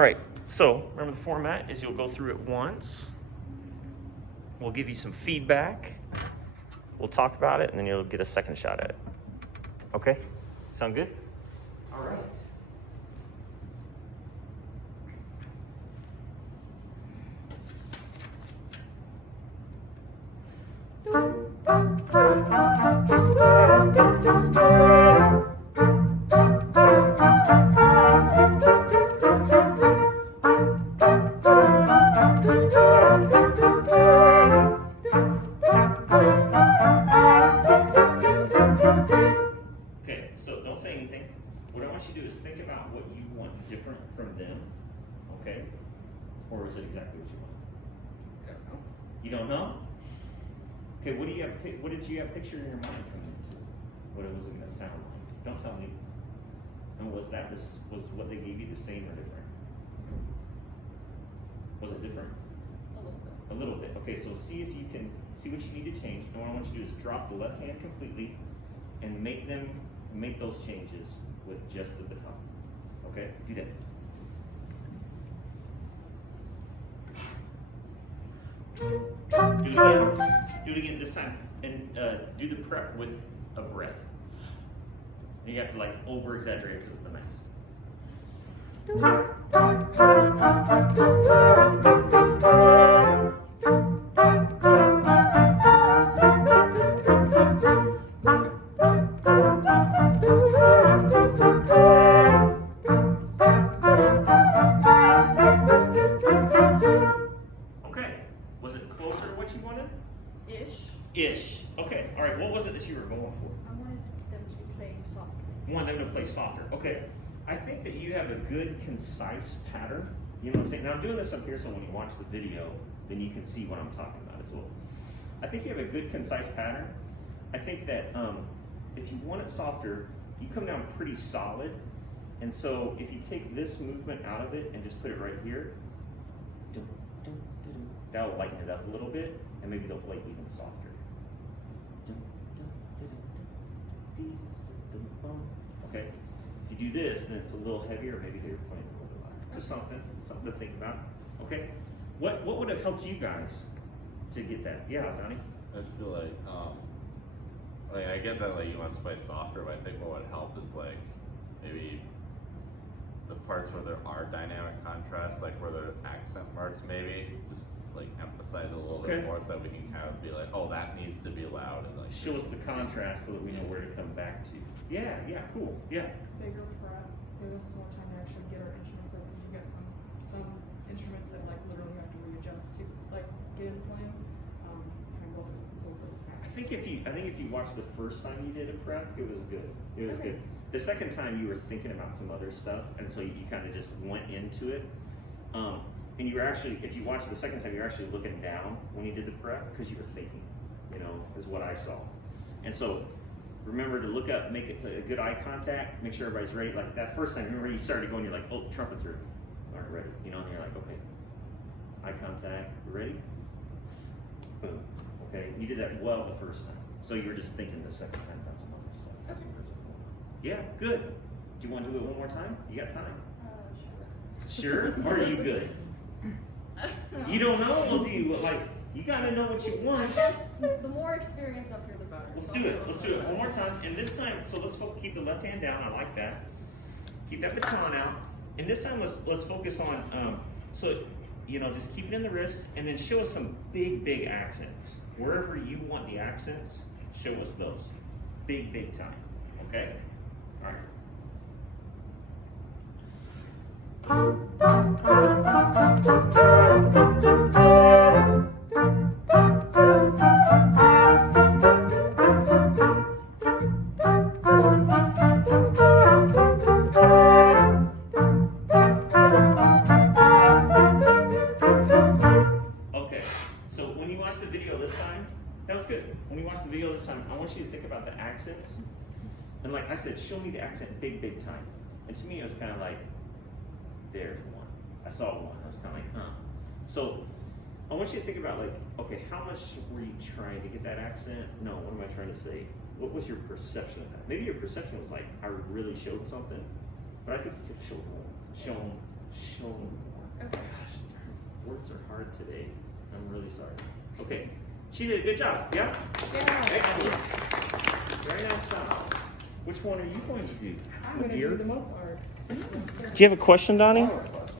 All right, so remember the format is you'll go through it once. We'll give you some feedback. We'll talk about it, and then you'll get a second shot at it. Okay? Sound good? All right. Okay, so don't say anything. What I want you to do is think about what you want different from them, okay? Or is it exactly what you want? I don't know. You don't know? Okay, what did you have picture in your mind coming into it? What it was going to sound like? Don't tell me. And was what they gave you the same or different? Was it different? A little bit. A little bit. Okay, so see if you can see what you need to change. And what I want you to do is drop the left hand completely and make those changes with just the baton. Okay? Do that. Do it again this time. And do the prep with a breath. And you have to like over exaggerate because of the mask. Okay. Was it closer to what you wanted? Ish. Okay. All right. What was it that you were going for? I wanted them to be playing softly. You want them to play softer. Okay. I think that you have a good, concise pattern. You know what I'm saying? Now I'm doing this up here so when you watch the video, then you can see what I'm talking about as well. I think you have a good, concise pattern. I think that if you want it softer, you come down pretty solid. And so if you take this movement out of it and just put it right here, that'll lighten it up a little bit, and maybe they'll play even softer. Okay. If you do this, then it's a little heavier. Maybe they're playing a little louder. Just something to think about. Okay. What would have helped you guys to get that? Yeah, Donnie. I just feel like I get that like you want to play softer, but I think what would help is like maybe the parts where there are dynamic contrasts, like where there are accent marks, maybe just like emphasize it a little bit more so that we can kind of be like, oh, that needs to be loud, and like show us the contrast so that we know where to come back to. Yeah, cool. Yeah. Bigger prep, give us more time to actually get our instruments up, because you got some instruments that like literally have to readjust to like get in playing. Kind of go really fast. I think if you watched the first time you did a prep, it was good. It was good. The second time you were thinking about some other stuff, and so you kind of just went into it. And you were actually, if you watched the second time, you're actually looking down when you did the prep because you were thinking, is what I saw. And so remember to look up, make it to a good eye contact, make sure everybody's ready. Like that first time, remember you started going, you're like, oh, trumpets aren't ready, and you're like, okay, eye contact, ready? Boom. Okay, you did that well the first time. So you were just thinking the second time about some other stuff. That's yeah, good. Do you want to do it one more time? You got time? Sure. Sure? Or are you good? You don't know? Well, you gotta know what you want. I guess the more experience up here, the better. Let's do it. Let's do it one more time. And this time, so let's keep the left hand down. I like that. Keep that baton out. And this time, let's focus on, just keep it in the wrist, and then show us some big accents. Wherever you want the accents, show us those. Big time. Okay? All right. Okay, so when you watch the video this time, that was good. When you watch the video this time, I want you to think about the accents. And like I said, show me the accent big time. And to me, it was kind of like, there's one. I saw one. I was kind of like, huh. So I want you to think about like, okay, how much were you trying to get that accent? No, what am I trying to say? What was your perception of that? Maybe your perception was like, I really showed something, but I think you could show them Show me more. Okay. Gosh, darn, words are hard today. I'm really sorry. Okay, she did a good job. Yeah. Yeah. Excellent. Very nice job. Which one are you going to do? I'm gonna Deer? do the Mozart. Do you have a question, Donnie?